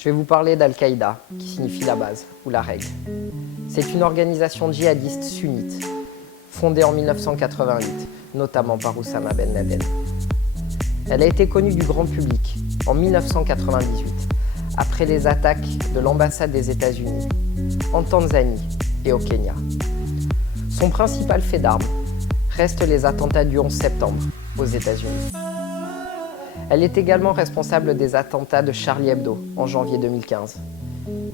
Je vais vous parler d'Al-Qaïda, qui signifie la base ou la règle. C'est une organisation djihadiste sunnite, fondée en 1988, notamment par Oussama Ben Laden. Elle a été connue du grand public en 1998, après les attaques de l'ambassade des États-Unis en Tanzanie et au Kenya. Son principal fait d'armes reste les attentats du 11 septembre aux États-Unis. Elle est également responsable des attentats de Charlie Hebdo en janvier 2015,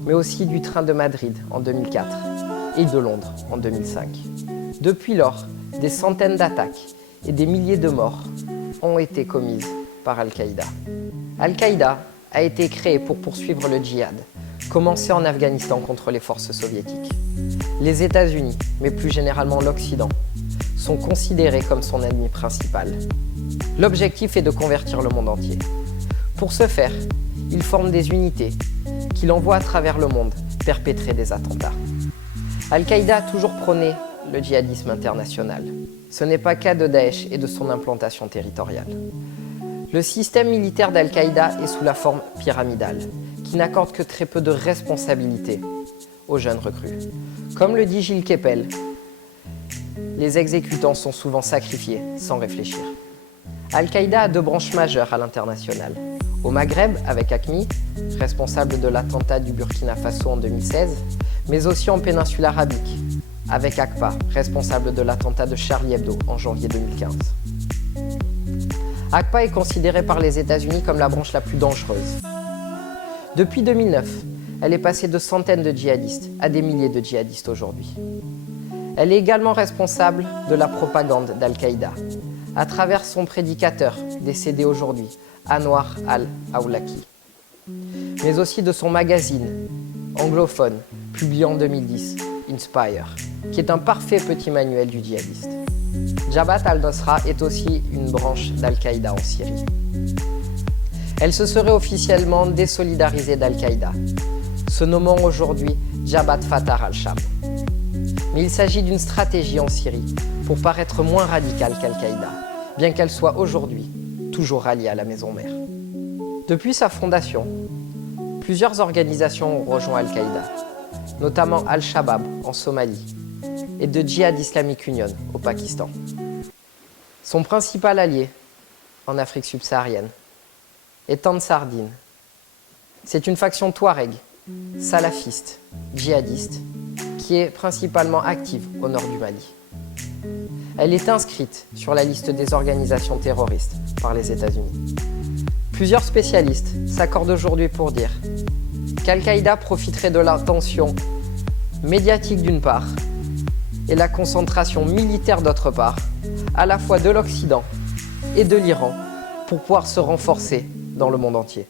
mais aussi du train de Madrid en 2004 et de Londres en 2005. Depuis lors, des centaines d'attaques et des milliers de morts ont été commises par Al-Qaïda. Al-Qaïda a été créé pour poursuivre le djihad, commencé en Afghanistan contre les forces soviétiques. Les États-Unis, mais plus généralement l'Occident, sont considérés comme son ennemi principal. L'objectif est de convertir le monde entier. Pour ce faire, il forme des unités qu'il envoie à travers le monde perpétrer des attentats. Al-Qaïda a toujours prôné le djihadisme international. Ce n'est pas qu'à de Daesh et de son implantation territoriale. Le système militaire d'Al-Qaïda est sous la forme pyramidale, qui n'accorde que très peu de responsabilités aux jeunes recrues. Comme le dit Gilles Kepel, les exécutants sont souvent sacrifiés sans réfléchir. Al-Qaïda a deux branches majeures à l'international. Au Maghreb, avec AQMI, responsable de l'attentat du Burkina Faso en 2016, mais aussi en péninsule arabique, avec AQPA, responsable de l'attentat de Charlie Hebdo en janvier 2015. AQPA est considérée par les États-Unis comme la branche la plus dangereuse. Depuis 2009, elle est passée de centaines de djihadistes à des milliers de djihadistes aujourd'hui. Elle est également responsable de la propagande d'Al-Qaïda, à travers son prédicateur, décédé aujourd'hui, Anwar al-Awlaki, mais aussi de son magazine anglophone, publié en 2010, Inspire, qui est un parfait petit manuel du djihadiste. Jabhat al-Nusra est aussi une branche d'Al-Qaïda en Syrie. Elle se serait officiellement désolidarisée d'Al-Qaïda, se nommant aujourd'hui Jabhat Fatah al-Sham. Mais il s'agit d'une stratégie en Syrie pour paraître moins radicale qu'Al-Qaïda, bien qu'elle soit aujourd'hui toujours ralliée à la maison mère. Depuis sa fondation, plusieurs organisations ont rejoint Al-Qaïda, notamment Al-Shabaab en Somalie et de Jihad Islamic Union au Pakistan. Son principal allié en Afrique subsaharienne est Ansar Dine. C'est une faction touareg, salafiste, djihadiste, qui est principalement active au nord du Mali. Elle est inscrite sur la liste des organisations terroristes par les États-Unis. Plusieurs spécialistes s'accordent aujourd'hui pour dire qu'Al-Qaïda profiterait de l'attention médiatique d'une part et la concentration militaire d'autre part, à la fois de l'Occident et de l'Iran, pour pouvoir se renforcer dans le monde entier.